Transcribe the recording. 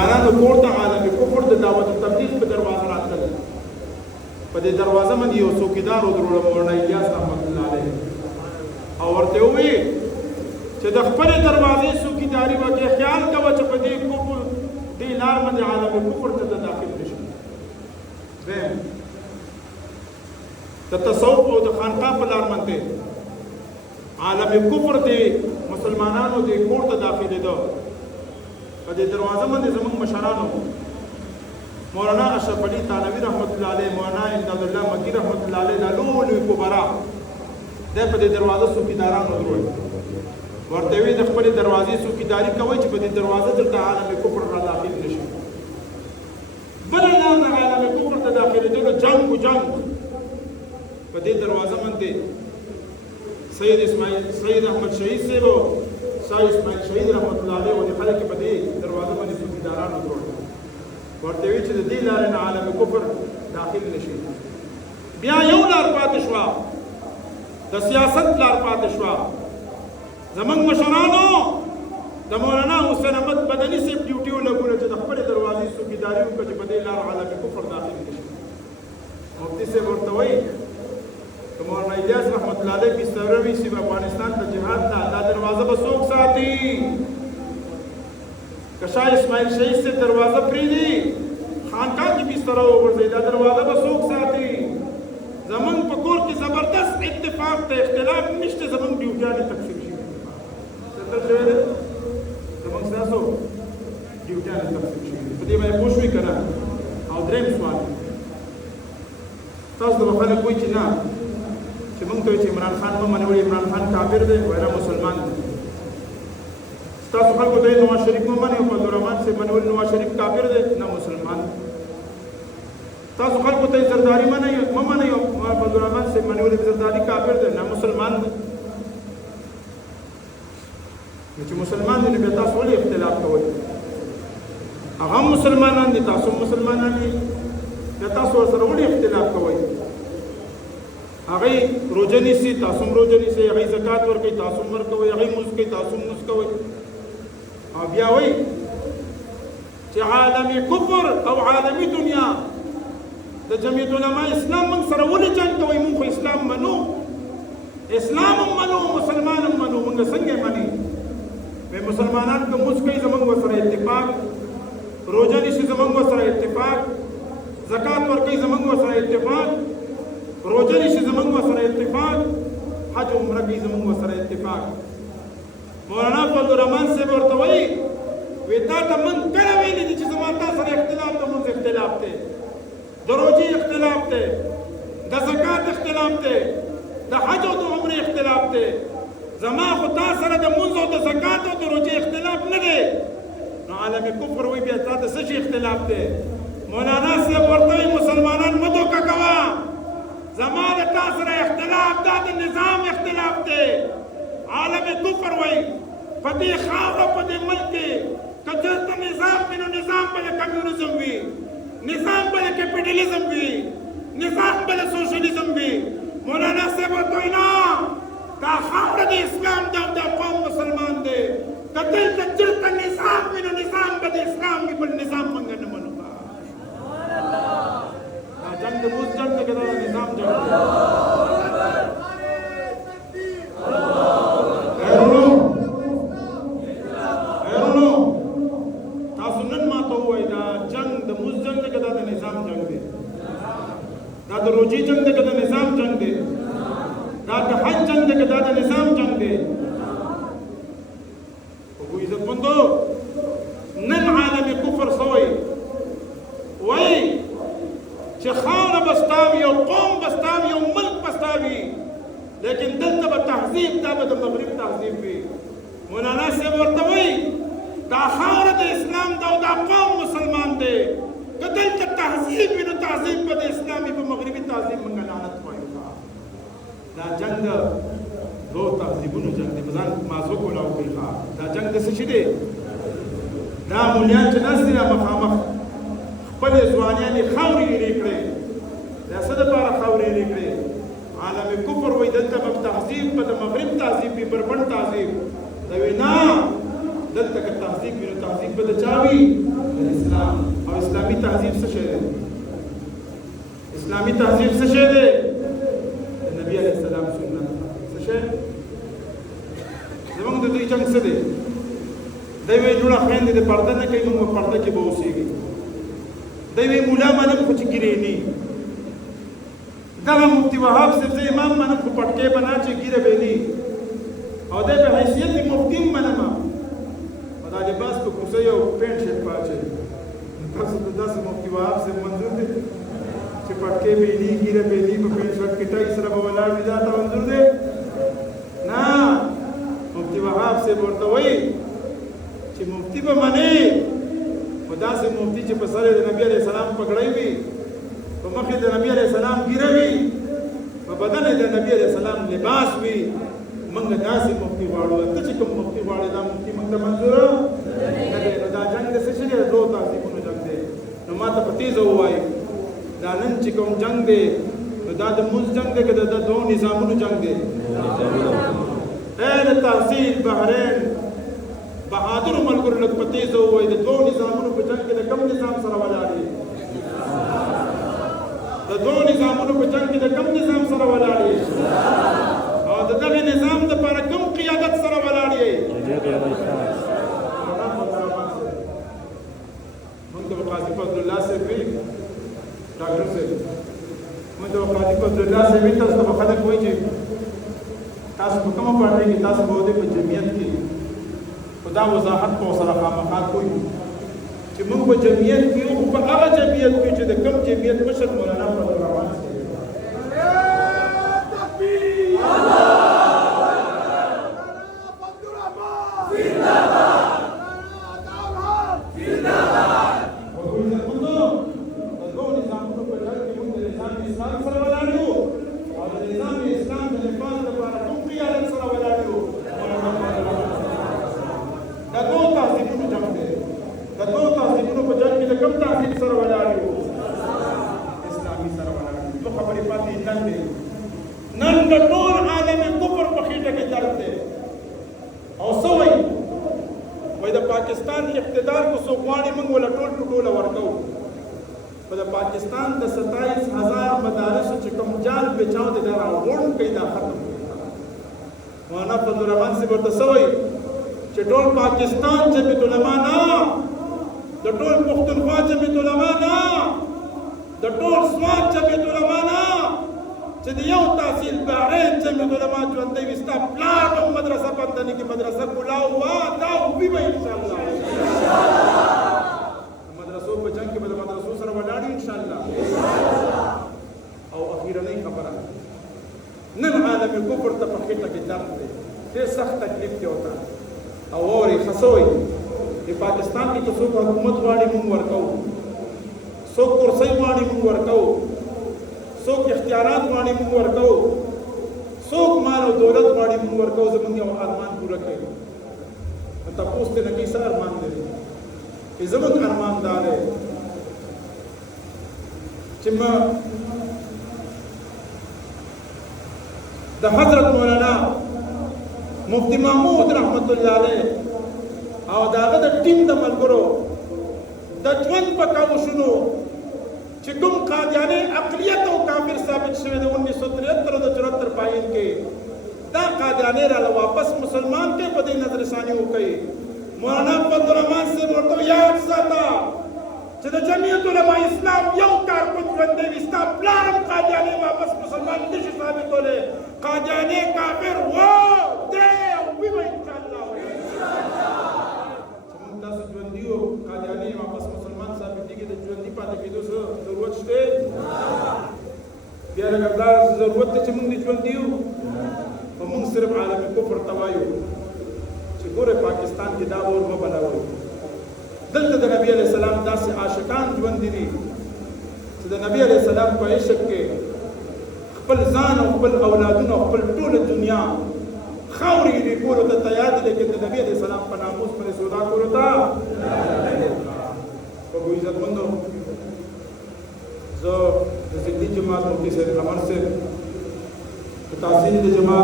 مسلمانانو کور ته عالم کفر د دعوت تبلیغ په دروازه راتلل. په دې دروازه باندې یو څوکیدار ودرول مولانا الیاس رحمت الله علیه او ورته وویل چې د خپلې دروازې څوکیداري وکړې، خیال کوه چې په دې کفر دې لار باندې عالم کفر ته داخل نه شي. دویم د تصوف او د خانقاه په لار باندې عالم کفر دې مسلمانانو دې کور ته داخلېده. په دې دروازه باندې زموږ مشرانو مولانا اشرف علي تانوي رحمت الله علیه، مولانا امداد الله مکی رحمت الله علیه، دا لوی کبرا دی په دې دروازه څوکیداران ودرول. ورته وی د خپلې دروازې څوکیداري کوئ چې په دې دروازه درته عالم کفر را داخل نه شي. بله لار د عالم کفر ته داخلېدلو جنګ و جنګ. په دې دروازه باندې سید احمد شهید صاحب او شاه اسماعیل شهید رحمت الله علیه ولې خلک په دې دروازه باندې څوکیداران ودرول. ورته وی چې د دې لارې نه عالم کفر داخل نه شي. بیا یو لار پاتې شوه، د سیاست لار پاتې شوه. زموږ مشرانو د مولانا حسین احمد مدني صاحب ډیوټي ولګوله چې د خپلې دروازې څوکیداري وکړه چې په دې لار عالم کفر داخل نه شي. مفتي صاحب ورته وایي که مولانا الیاس رحمت الله علیه بستره ویسي افغانستان ته جهاد ته، دا دروازه به څوک ساتي؟ که شاه اسماعیل شهید صاحب دروازه پرېږدي خانقاه کې بستره وغورځوي، دا دروازه به څوک ساتي؟ زمونږ په کور کې زبردست اتفاق ته اختلاف نشته، زمونږ ډیوټیانې تقسیم شوي دي. زمونږ ستاسو ډیوټیانې تقسیم شوي دي. په دې باندې پوه شوي که نه؟ او درېیم سوال، تاسو ته به خلک وایي چې نه چې مونږ ته وایي چې عمران خان مه منئ، عمران خان کافر دی، ویره مسلمان دی. تاسو خلکو ته نواز شریف مه منئ، عبدالرحمن صاحب منئ، نواز شریف کافر دی، نه مسلمان. تاسو خلکو ته زرداری مه منئ، عبدالرحمن صاحب منئ، زرداری کافر دی، نه مسلمان دی. نو چې مسلمان دی نو بیا تاسو ولې اختلاف کوئ؟ هغه هم مسلمانان دي، تاسو هم مسلمانان دي، بیا تاسو ورسره ولې اختلاف کوئ؟ هغوی روژه نیسي، تاسو هم روژه نیسئ، هغوی زکات ورکوي، تاسو هم ورکوئ، هغوی مونځ کوي، تاسو هم مونځ کوئ. او بیا وایي چې عالمي کفر او عالمي دنیا د جمعیت علما اسلام موږ سره ولې جنګ کوئ؟ موږ خو اسلام منو، اسلام هم منو، مسلمان هم منو. موږ څنګه مني؟ مسلمانان که مونځ کوي زموږ ورسره اتفاق، روژه نیسي زموږ ورسره اتفاق، زکات ورکوي زموږ ورسره اتفاق، روژه نیسي زموږ ورسره اتفاق، حج عمره کوي زموږ ورسره اتفاق. مولانا عبدالرحمن صاحب ورته وایي وی تا ته من کله ویلي دي چې زما تا سره اختلاف د مونځ اختلاف دی، د روژې اختلاف دی، د زکات اختلاف دی، د حج او د عمرې اختلاف دی. زما خو تا سره د مونځ او د زکات او د روژې اختلاف نه دی. نو عالم کفر وایي بیا تا ته څه شي اختلاف دی؟ مولانا صاحب ورته وایي مسلمانان مه دوکه کوه، زما د تا سره اختلاف دا د نظام اختلاف دی. عالم کفر وایي په دې خاوره په دې ملک کې که چېرته نظام وي نو نظام به د کمیونیزم وي، نظام به د کیپیټلیزم وي، نظام به د سوشلیزم وي. مولانا صاحب ورته وایي نه، دا خاوره د اسلام ده او دا قوم مسلمان دی. که دلته چېرته نظام وي نو نظام به د اسلام وي، بل نظام موږ نه منو. دا جنګ د مونځ جنګ دی که دا د نظام جنګ دی؟ تاسو نن ماته ووایئ دا جنګ د مونځ جنګ دی که دا د نظام جنګ دی؟ دا د روژې جنګ دی که د نظام جنګ دی؟ دا د حج جنګ دی که دا د نظام جنګ دی؟ خو عزتمندو نن عالم کفر څه وایي؟ وایي چې خاوره به ستا وي، یو قوم به ستا وي، یو ملک به ستا وي، لیکن دلته به تهذیب دا به د مغرب تهذیب وي. مولانا صاحب ورته وایي دا خاوره د اسلام ده او دا قوم مسلمان دی. که دلته تهذیب وي نو تهذیب به د اسلام وي، په مغربي تهذیب موږ لعنت وایو. دا جنګ د دوه تهذیبونو جنګ دی. په ځان مازغه کولاو کوي. دا جنګ د څه شي دی؟ دا مولیان چې ناست دي را مخامخ خپلې ځوانیانې خاورې ایرې کړې. دا څه دپاره خاورې ایرې کړې؟ عالم کفر وایي دلته به تهذیب په د مغرب تهذیب وي، بربنډ تهذیب. دا وایي نه، دلته که تهذیب وي نو تهذیب به د چا وي؟ د اسلام. او اسلامي تهذیب څه شی دی؟ اسلامي تهذیب څه شی دی؟ د نبي علیه السلام سنت. څه شی؟ زموږ د دوی جنګ څه دی؟ دی وایي لوړه خویندې د پرده نه کوي، موږ په پرده کې به اوسېږي. دی وایي مولا منم خو چې ګیرې نه وي. دغه مفتي وهاب صاحب زه امام منم خو پټکې به نه چې ګیره به نه او دی په حیثیت د مفتي هم منم. او دا لباس په کوڅه یو پینټ شرټ په اچوي. تاسو ته داسې مفتي وهاب صاحب منظور دی چې پټکې به نه ګیره به نه په پینټ شرټ کې ټای سره به ولاړ وي؟ دا ته منظور دی؟ نه. مفتي وهاب صاحب ورته وایي چې مفتي به منې خو داسې مفتي چې په سر یې د نبي علیه السلام پګړۍ وي، په مخ یې د نبي علیه السلام ګیره وي، په بدن یې د نبي علیه السلام لباس وي. موږ داسې مفتي غواړو. ته چې کوم مفتي غواړې دا مفتي موږ ته منظوره نه دی. نو دا جنګ د څه شی دی؟ د دوو تهذیبونو جنګ دی. نو ما ته په تیزه ووایي دا نن چې کوم جنګ دی نو دا د مونځ جنګ دی که د دوو نظامونو جنګ دی؟ د تحصیل بحرین بهادرو ملګرو لږ په تیزه ووایي د دوو نظامونو په جنګ کې د کوم نظام سره ولاړ یې؟ د دوو نظامونو په جنګ کې د کوم نظام سره ولاړ یې؟ او د دغه نظام دپاره کوم قیادت سره ولاړ یې؟ موږ ته به قاضي فضل الله صاحب وي، ډاکټر صاحب موږ ته به قاضي فضل الله صاحب وي. تاسو ته به خلک وایي چې تاسو په کومه پارټۍ کې؟ تاسو به ودې په جمعیت کې. خو دا وضاحت به ورسره خامخا کوي چې موږ په جمعیت کې یو، خو په هغه جمعیت کې چې د کوم جمعیت مشر مولانا فضل الرحمن صاحب. نن د ټول عالم کفر په خېټه کې درد دی. او څه وایي؟ وایي د پاکستان اقتدار کو څوک غواړي موږ وله ټول ټوله ورکوو. خو د پاکستان د 27,000 مدارسو چې کوم جال بچاو دی دا راغونډ کوي، دا ختم کوي. مولانا فضل الرحمن صاحب ورته څه وایي چې ټول پاکستان جمعیت علما نه، د ټول پښتونخوا جمعیت علما نه، د ټول سوات جمعیت علما نه، چې د یو تحصیل بحرین جمعیت علما ژوندی وي. ستا پلار به مدرسه بندنې کې مدرسه کلاو وه دا وي به انشاءالله. د مدرسو په جنګ کې به د مدرسو سره ولاړ یو انشاءالله. او اخیرنۍ خبره، نن عالم کفر ته په خېټه کې درد دی، ډېر سخت تکلیف دی ورته. او اورې ښه څه وایي د پاکستان کې که څوک حکومت غواړي موږ ورکوو، څوک کرسۍ غواړي موږ ورکوو، څوک اختیارات غواړي موږ ورکوو، څوک مال او دولت غواړي موږ ورکوو. زموږ یو ارمان پوره کوي. تپوس ته نه کوي څه ارمان دی؟ چې زموږ ارمان دا دی چې ما د حضرت مولانا مفتی محمود رحمت الله علیه او د هغه د ټیم د ملګرو د ژوند په کاوشونو چې کوم قادیاني اقلیت او کافر ثابت شوی د 1973 او د 74 پایین کې، دا قادیاني راله واپس مسلمان کې په دې نظر ثاني وکړي. مولانا فضل الرحمن صاحب ورته یاد ساته چې د جمعیت علما اسلام یو کارکن ژوندی وي. ستا پلار هم قادیاني واپس مسلمان نه شي ثابتولی. قادیاني کافر و دی او وي به انشاءالله. چې موږ تاسو ژوندي یو، قادیاني واپس مسلمان ثابتېږي، د ژوندي پاتې کېدو څه ضرورت شته؟ بیا لکه دا ضرورت دی چې موږ د ژوندي یو. خو موږ صرف عالم کفر ته وایو چې ګوره پاکستان کې دا اور مه بلوئ. دلته د نبي علیه السلام داسې عاشقان ژوندي دي چې د نبي علیه السلام په عشق کې خپل ځان او خپل اولادونه او خپل ټوله دنیا خاورې دې کولو ته تیار دي، لیکن د نبي علیه السلام په ناموس باندې سودا کولو ته. په عزتمندو، زه د زندي جماعت مفتي صاحب قمر صاحب په تحصیل د جماعت